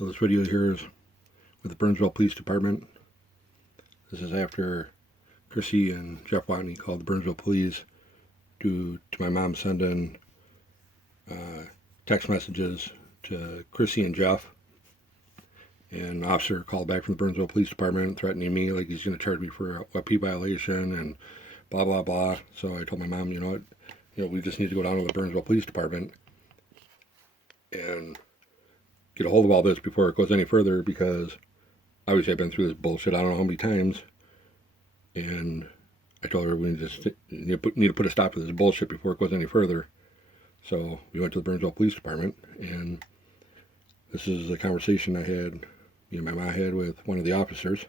So this video here is with the Burnsville Police Department. This is after Chrissy and Jeff Watney called the Burnsville Police due to my mom sending text messages to Chrissy and Jeff. And an officer called back from the Burnsville Police Department threatening me like he's going to charge me for a WEP violation and blah, blah, blah. So I told my mom, you know what, we just need to go down to the Burnsville Police Department and get a hold of all this before it goes any further, because obviously I've been through this bullshit I don't know how many times, and I told her we need to put a stop to this bullshit before it goes any further. So we went to the Burnsville Police Department, and this is the conversation I had, my mom had with one of the officers.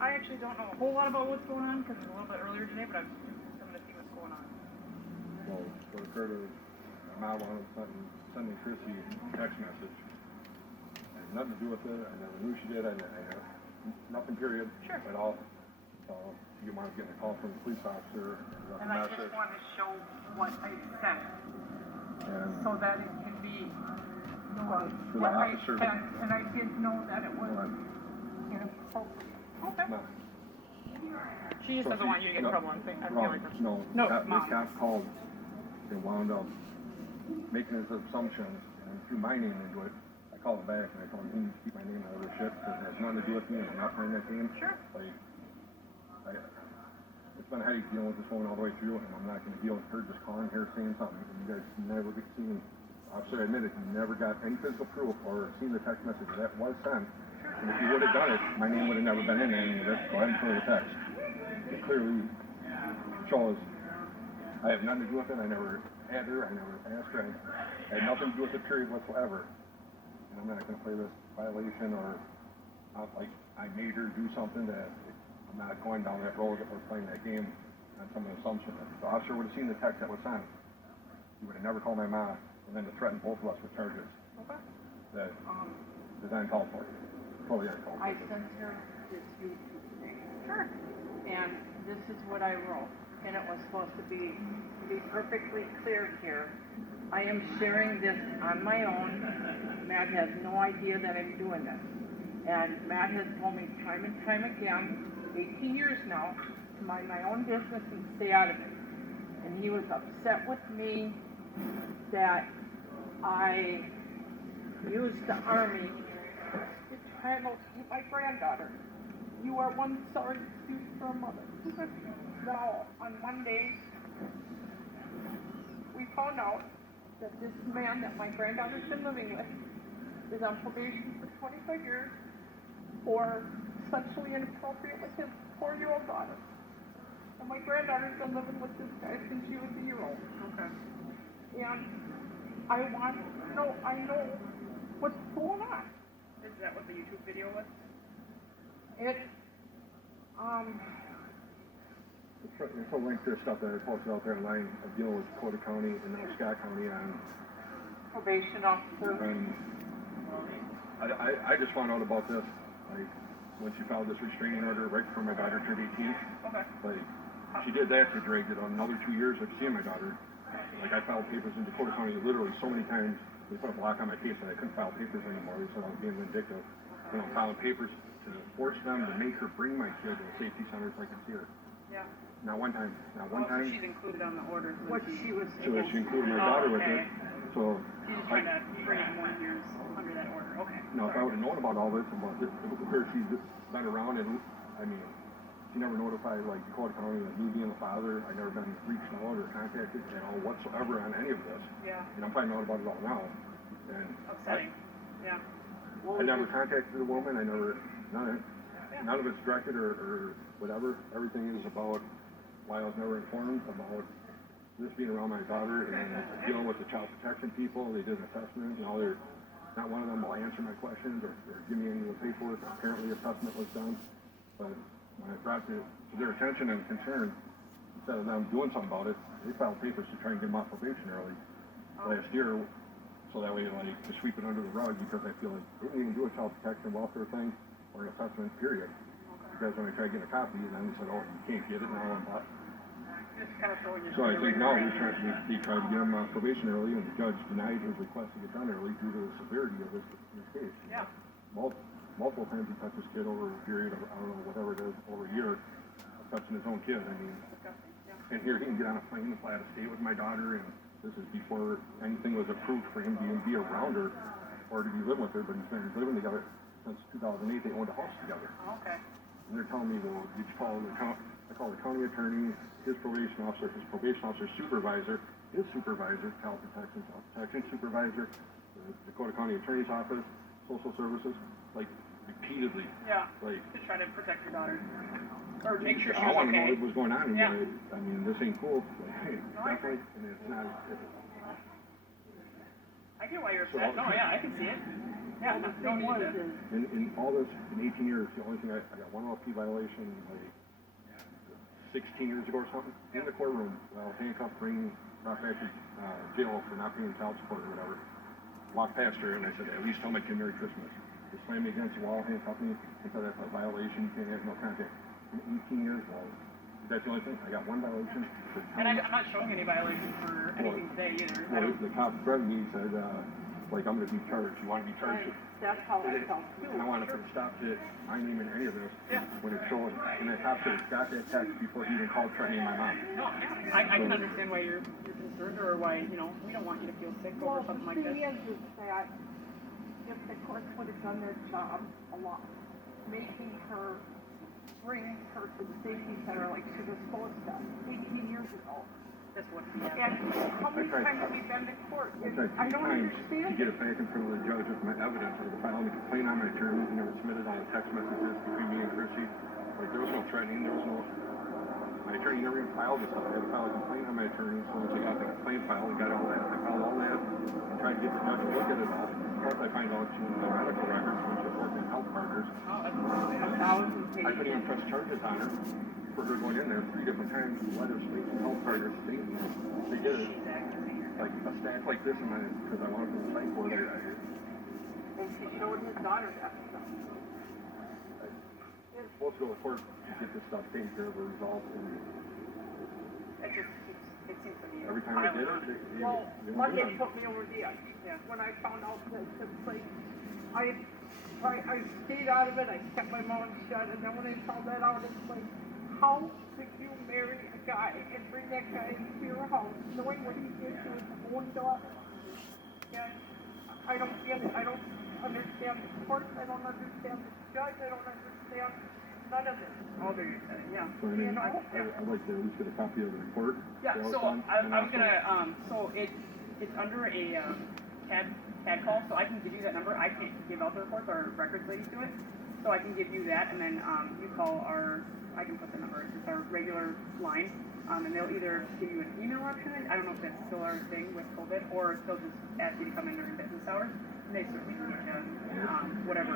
I actually don't know a whole lot about what's going on because it's a little bit earlier today, but I'm going to see what's going on. Well, what occurred is my mom wanted sending Chrissy a text message. I had nothing to do with it. I never knew she did. I had nothing, period, at all. So you might get a call from the police officer and I just want to show what I sent so that it can be what I sent, and I didn't know that it was inappropriate. Okay. No. She just doesn't want you to get in trouble. I feel like that's... No, Mom. the cop called and wound up making his assumptions and threw my name into it. I called him back and I told him he needs to keep my name out of this shit because it has nothing to do with me and I'm not playing that game. Sure. It's been a headache dealing with this woman all the way through, and I'm not going to deal with her just calling here saying something. And you guys never get seen. Officer admitted he never got any physical proof or seen the text message that was sent. And if he would have done it, my name would have never been in any of it. Go ahead and throw the text. It clearly shows I have nothing to do with it. I never had her. I never asked her. I had nothing to do with it, period, whatsoever. And I'm not going to play this violation or like I made her do something that I'm not going down that road or playing that game on some assumption. If the officer would have seen the text that was sent, he would have never called my mom and then to threaten both of us with charges that is uncalled for. Totally uncalled for. I sent her this YouTube thing. Sure. And this is what I wrote. And it was supposed to be perfectly clear here. I am sharing this on my own. Matt has no idea that I'm doing this. And Matt has told me time and time again, 18 years now, to mind my own business and stay out of it. And he was upset with me that I used the Army to try and locate my granddaughter. You are one sorry excuse for a mother. Now, on Monday, we found out that this man that my granddaughter's been living with is on probation for 25 years for sexually inappropriate with his 4-year-old daughter. And my granddaughter's been living with this guy since she was a year old. Okay. And I want to know, I know what's going on. Is that what the YouTube video was? It's a link to stuff that I posted out there online of dealing with Dakota County and now Scott County on Probation officer. And I just found out about this, like, when she filed this restraining order right before my daughter turned 18. Okay. Like, she did that to drag it on another 2 years of seeing my daughter. Like, I filed papers in Dakota County literally so many times, they put a block on my case that I couldn't file papers anymore. They said I was being vindictive. And I'm filing papers to force them to make her bring my kid to the safety center so I could see her. Yeah. Not one time. Not one So time. she's included on the orders. What she was So that she included my daughter with it. So She's just trying to bring it more years under that order. Okay. now, if I would have known about all this, about this, where she's been around, and I mean, she never notified like Dakota County of me being a father. I never been reached out or contacted at all whatsoever on any of this. Yeah. And I'm finding out about it all now. And Upsetting. Yeah. I never contacted the woman. I never none of it's directed or whatever. Everything is about why I was never informed about this being around my daughter and dealing with the child protection people. They did an assessment, and all they're not one of them will answer my questions or give me any of the paperwork. Apparently, assessment was done, but when I brought it to their attention and concern, instead of them doing something about it, they filed papers to try and get them off probation early last year, so that way, like, to sweep it under the rug, because I feel like they didn't even do a child protection welfare thing or an assessment, period. That's when I tried getting a copy, and then he said, oh, you can't get it now. Just kind of throwing you. So I think now they tried to get him probation early, and the judge denied his request to get done early due to the severity of this case. Yeah. Multiple times he touched his kid over a period of, I don't know, whatever it is, over a year, touching his own kid. I mean, and here he can get on a plane and fly out of state with my daughter, and this is before anything was approved for him to even be around her or to be living with her, but he's been living together since 2008. They owned a house together. Okay. And they're telling me, well, did you call I call the county attorney, his probation officer, supervisor, his supervisor, child protection supervisor, the Dakota County Attorney's Office, social services, like repeatedly. Yeah. Like, to try to protect your daughter. Or make sure she I was want to know okay. what was going on. Yeah. I mean, this ain't cool. Hey, definitely, and it's not. I get why you're upset. No, yeah, I can see it. Yeah, no need to. In all this, in 18 years, the only thing I got one LP violation, like 16 years ago or something, in the courtroom, handcuffed, brought back to jail for not paying child support or whatever. Walked past her and I said, at least tell my kid Merry Christmas. They slammed me against the wall, handcuffed me, and said that's a violation, you can't have no contact. In 18 years, well, that's the only thing. I got one violation. And I'm not showing any violations for anything today either. Well, the cop threatened me and said, like, I'm going to be charged. You want to be charged? That's how I felt too. And I want to put a stop to my name in any of this. Yeah. When it's showing. And the cop said, got that text before he even called threatening my mom. No, yeah. I can understand why you're concerned or why, we don't want you to feel sick over something like this. Well, the thing is that if the courts would have done their job a lot, making her bring her to the safety center like she was supposed to 18 years ago. That's what And how many times have we been to court? I don't to understand get it. it back in front of the judge with my evidence or to file a complaint on my attorney and never submitted all the text messages between me and Chrissy. Like, there was no threatening, my attorney never even filed this stuff. I had to file a complaint on my attorney, so once I got the complaint filed and got all that, I filed all that and tried to get the judge to look at it all. Plus I find out she was in the medical records when she was working in health partners. I couldn't even press charges on her for her going in there 3 different times. Letters stating health partners stating they did it. Like a stack like this in my, because I wanted to psych ward. And she showed his daughter that stuff. I'm supposed to go to court to get this stuff taken care of or resolved. And it seems to be every time I did it, Well, they Monday wouldn't do it. put me over the edge. When I found out that this place, I stayed out of it, I kept my mouth shut, and then when I found that out, it's like, how could you marry a guy and bring that guy into your house knowing what he did to his own daughter? And I don't get it. I don't understand the court. I don't understand the judge. I don't understand none of it. all very yeah. So I mean, I'd like to at least get a copy of the report. Yeah, so I'm gonna, so it's under a CAD call, so I can give you that number. I can't give out the reports, our records ladies do it. So I can give you that, and then you call I can put the number, it's our regular line, and they'll either give you an email option, I don't know if that's still our thing with COVID, or they'll just ask you to come in during business hours, and they certainly can get you, whatever.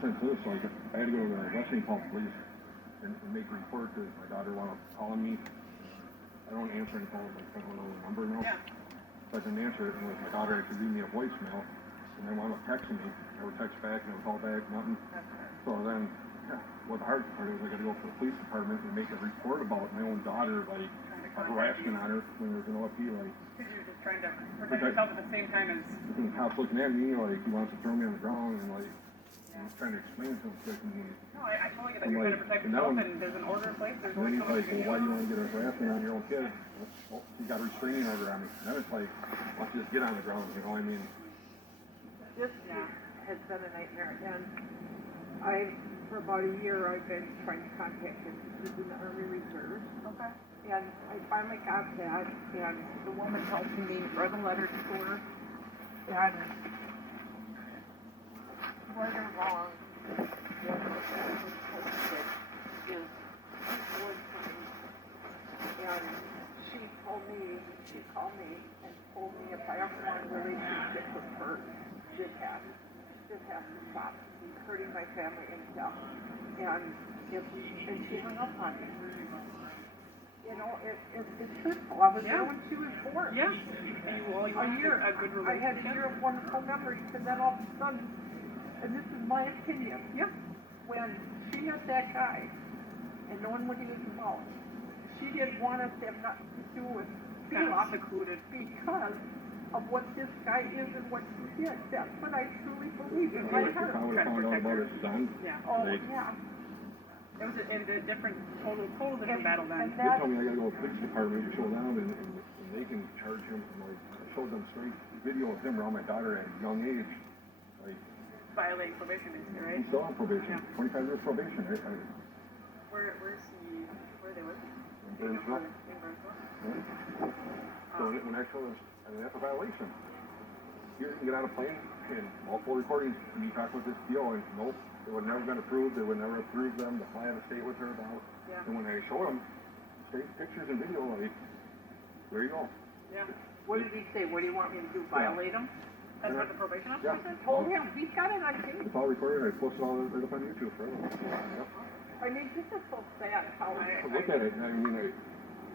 Since this, like, I had to go to the Westinghouse police and make a report because my daughter wound up calling me. I don't answer any calls, like, I don't know the number now. Yeah. So I didn't answer it, and my daughter actually leave me a voicemail, and they wound up texting me. Never text back, never call back, nothing. So then, what the hard part is, I got to go to the police department and make a report about my own daughter, like, harassment on her when there's an OP, like. Because you're just trying to protect yourself at the same time as. The cop's looking at me, like, he wants to throw me on the ground, and, like, I'm trying to explain to him, like, No, I totally get that. You're trying to protect yourself, and there's an order in place. There's and then he's always like, well, why do you want to get a harassment on your own kid? Well, he got a restraining order on me. And then it's like, why don't you just get on the ground, you know what I mean? This has been a nightmare, and for about a year, I've been trying to contact him. He's in the Army Reserve. Okay. And I finally got that, and the woman helped me write a letter to her, and right or wrong, what the was posted is one thing. And she called me and told me if I ever want a relationship with her, this has to stop. He's hurting my family and stuff. And she hung up on me. You know, it's truthful. I was there when she was born. Yeah. You want a good relationship. I had a year of wonderful memories, and then all of a sudden, and this is my opinion. Yeah. when she met that guy, and knowing what he was about, she didn't want us to have nothing to do with Got Felix secluded. because of what this guy is and what he did. That's what I truly believe in my Like, if I heart. would have found out about his son, Yeah. Oh, like, yeah. It was a different, total different battle then. And they that, told me I gotta go to the police department to show down and they can charge him. Like, I showed them straight video of him around my daughter at a young age. Like, Violating probation, basically, right? he's still on probation, Yeah. 25 years probation, right? Where's he? Where they live? In Burnsville. In Burnsville. So when I showed him, I mean, that's a violation. Here, you can get on a plane and all 4 recordings, me talking with this deal, and nope, it would never been approved. They would never approve them to fly out of state with her about. Yeah. And when I showed him straight pictures and video, like, there you go. Yeah. what did he say? What do you want me to do? Violate him? That's what the probation officer Yeah. said? Told him. He's got it on tape. It's all recorded. I posted all of it up on YouTube for everyone. Yep. I mean, this is so sad how So look at it. I mean,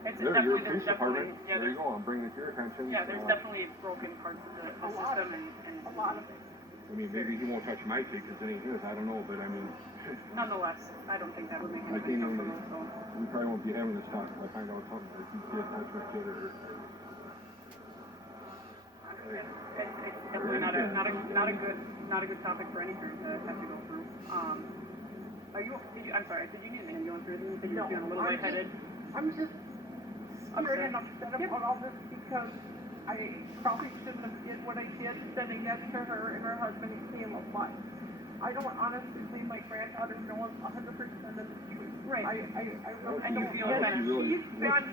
It's there, your definitely, police department. yeah, There you go. I'm bringing it to your attention. Yeah, there's definitely broken parts of the A lot of system and a lot of it. I mean, maybe he won't touch my kid because it ain't his. I don't know, but I mean, nonetheless, I don't think that would make I any came in. sense. So. We probably won't be having this talk if I find out something like he did touch my kid or. It's definitely not a good topic for any parent to have to go through. I'm sorry, did you need an ambulance or anything? You said you were feeling a little lightheaded? I'm just scared and upset about all this because I probably shouldn't have did what I did, sending that to her and her husband and seeing a lot. I don't honestly believe my granddaughter knows 100% of the truth. Right. I really And you don't. feel And kind of- she's been,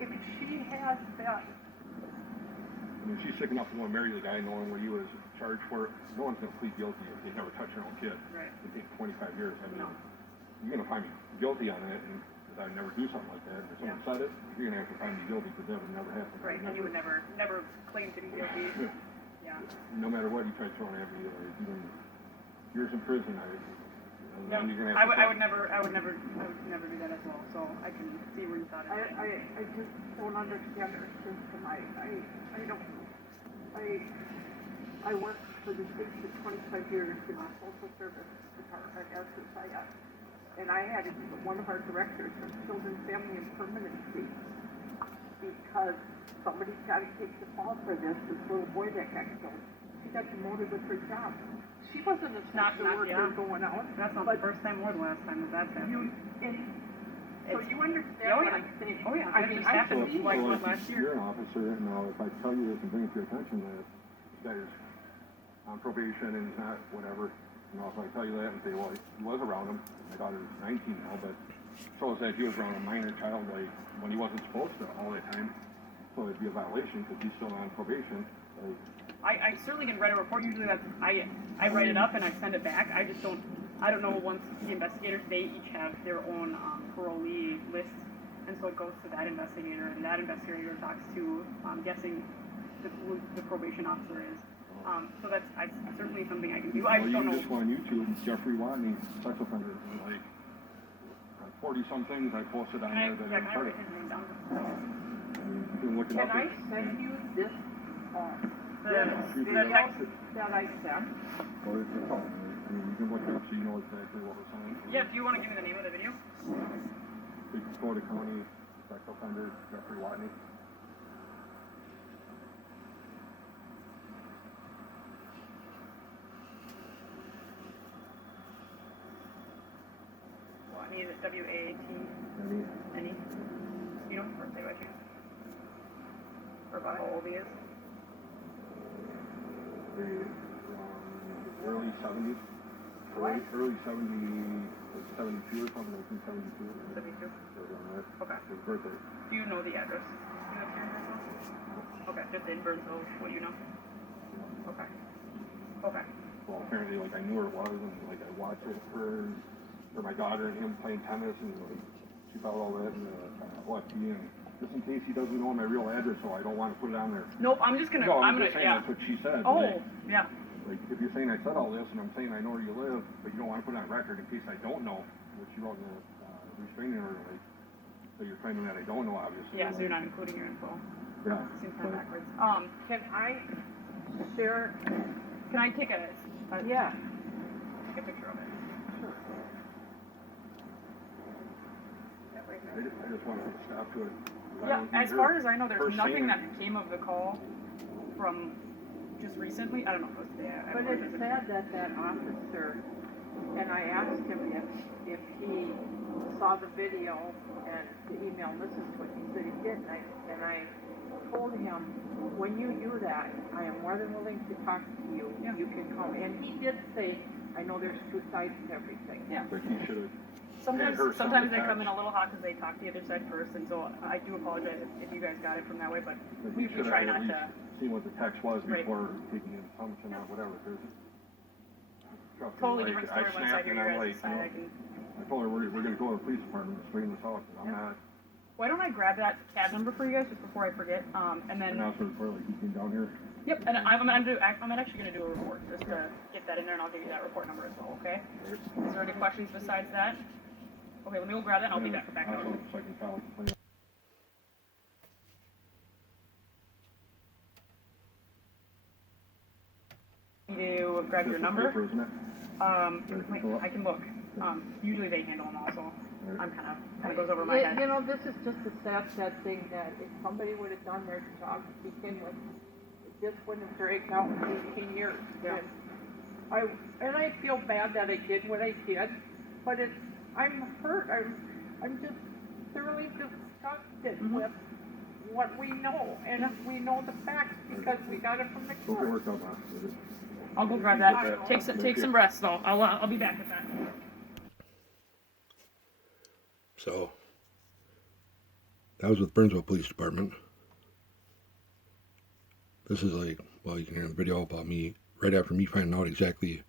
if she has that, I mean, she's sick enough to want to marry the guy knowing what he was charged for. No one's going to plead guilty if they never touch their own kid. Right. It takes 25 years. I mean, No. you're going to find me guilty on it, and because I would never do something like that. If someone said it, you're going to have to find me guilty because that would never happen. Right, and you would never claim to be guilty. Yeah. No matter what you try throwing at me, like even years in prison, No, then you're going to I have would never do that as well. So I can see where you thought it. I just don't understand her system. I worked for the state for 25 years in the social service department at SSIS. And I had one of our directors from Children, Family, and Permanency because somebody's got to take the fall for this little boy that got killed. She got demoted with her job. She wasn't a Not- social worker yeah. going out. That's not but the first time or the last time that's happened. So you understand Oh, what yeah. I'm saying? Oh, yeah. I It mean, just I happened believe like it. what, last year? You're an officer, and now if I tell you this and bring it to your attention that this guy is on probation and he's not whatever, you know, if I tell you that and say, well, he was around him, my daughter's 19 now, but shows that he was around a minor child like when he wasn't supposed to all the time, so it'd be a violation because he's still on probation. Like, I certainly can write a report. Usually that's I write it up and I send it back. I don't know once the investigators, they each have their own parolee list, and so it goes to that investigator, and that investigator talks to, I'm guessing, who the probation officer is. So that's certainly something I can do. I well, just don't you know. can just go on YouTube, Jeffrey Watney, sex offender, and like 40-some things I posted on Can I there that I'm part write of. his name down? I mean, you can look it Can up. I send you this The video text. that I sent? Or it's a phone. I mean, you can look it up so you know exactly what we're saying. Yeah, do you want to give me the name of the video? Dakota County sex offender Jeffrey Watney. Well, I need it W-A-T-N-E. You know his birthday by chance? Or about how old he is? Early 70s. Early 70, 72 or something, 1972. 72. Okay. His birthday. Do you know the address? Do you know here in Burnsville? Okay, just in Burnsville. What do you know? Okay. Okay. Well, apparently, like, I knew where it was, and, like, I watched it for my daughter and him playing tennis, and, like, she found all that in the OFD, and just in case he doesn't know my real address, so I don't want to put it on there. Nope, I'm just gonna, No, I'm just gonna, saying yeah. that's what she said. Oh, Like, yeah. like, if you're saying I said all this, and I'm saying I know where you live, but you don't want to put it on record in case I don't know, which you wrote in the restraining order, like, so you're claiming that I don't know, obviously. Yeah, so you're not including your info. Yeah. Seems kind of but- backwards. Can I share? Can I take a Yeah. take a picture of it? Sure. I just want to put a stop to it. Yeah, as far as I know, there's First nothing thing- that came of the call from just recently. I don't know if it was today. I But apologize. it's sad that that officer, and I asked him if he saw the video and the email listened to it. He said he did, and I told him, when you do that, I am more than willing to talk to you. Yeah. You can come. And he did say, I know there's two sides to everything. Yeah. But he should have. Sometimes, her sometimes they sound come in a little hot because they talk the other side first, and so I do apologize if you guys got it from that way, but we try not to. See what the text was Right. before taking an assumption or whatever. Trust me, Totally like, different story once I snapped hear and your I'm guys' like, side. you know, I told her we're going to go to the police department and straighten this out. 'Cause I'm not. Why don't I grab that tab number for you guys just before I forget, and then. And also, like, he came down here. Yep, and I'm actually going to do a report just to get that in there, and I'll give you that report number as well. Okay? Is there any questions besides that? Okay, let me go grab that, and I'll be back Also, up. so I can tell. You need to grab your This is number. paper, isn't it? I can look. Usually they handle them also. I'm kind of goes over my head. You know, this is just a sad thing that if somebody would have done their job to begin with, this wouldn't have dragged out for 18 years. Yeah. And I feel bad that I did what I did, but I'm hurt. I'm just thoroughly disgusted Mhm. with what we know, and we know the facts because we got it from the Don't get court. worked up on it. I'll go grab that. Take some rest though. I'll be back with that. So that was with Burnsville Police Department. This is like, well, you can hear in the video about me right after me finding out exactly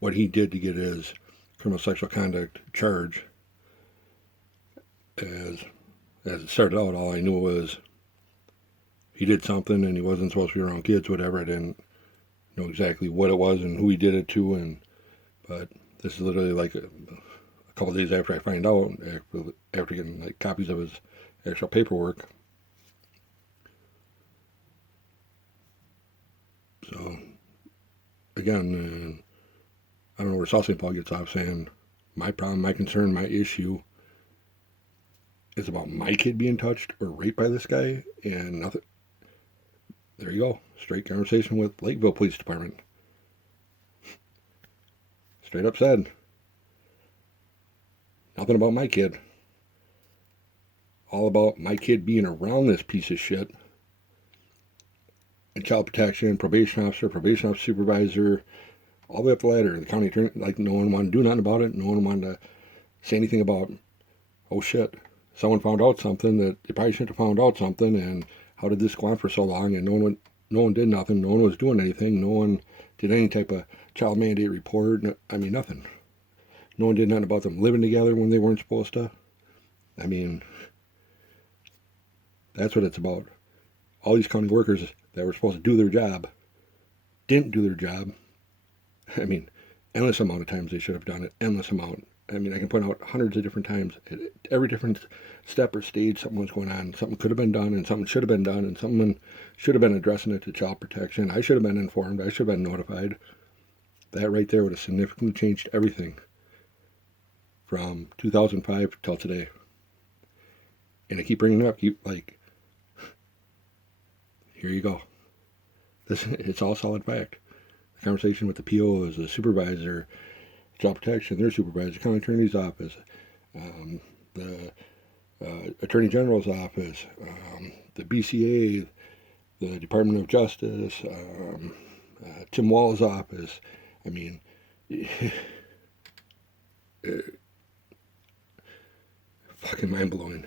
what he did to get his criminal sexual conduct charge. As it started out, all I knew was he did something and he wasn't supposed to be around kids, whatever. I didn't know exactly what it was and who he did it to, but this is literally like a couple days after I find out, after getting like copies of his actual paperwork. So again, I don't know where South St. Paul gets off saying my problem, my concern, my issue is about my kid being touched or raped by this guy, and nothing. There you go. Straight conversation with Lakeville Police Department. Straight up said, nothing about my kid. All about my kid being around this piece of shit. And child protection, probation officer supervisor, all the way up the ladder. The county attorney, like, no one wanted to do nothing about it. No one wanted to say anything about, oh shit, someone found out something that they probably shouldn't have found out something, and how did this go on for so long? And no one did nothing. No one was doing anything. No one did any type of child mandate report. I mean, nothing. No one did nothing about them living together when they weren't supposed to. I mean, that's what it's about. All these county workers that were supposed to do their job didn't do their job. I mean, endless amount of times they should have done it. Endless amount. I mean, I can point out hundreds of different times. At every different step or stage, something was going on. Something could have been done, and something should have been done, and someone should have been addressing it to child protection. I should have been informed. I should have been notified. That right there would have significantly changed everything from 2005 till today. And I keep bringing it up. Here you go. It's all solid fact. The conversation with the PO is the supervisor, child protection, their supervisor, county attorney's office, the attorney general's office, the BCA, the Department of Justice, Tim Wall's office. I mean, fucking mind blowing.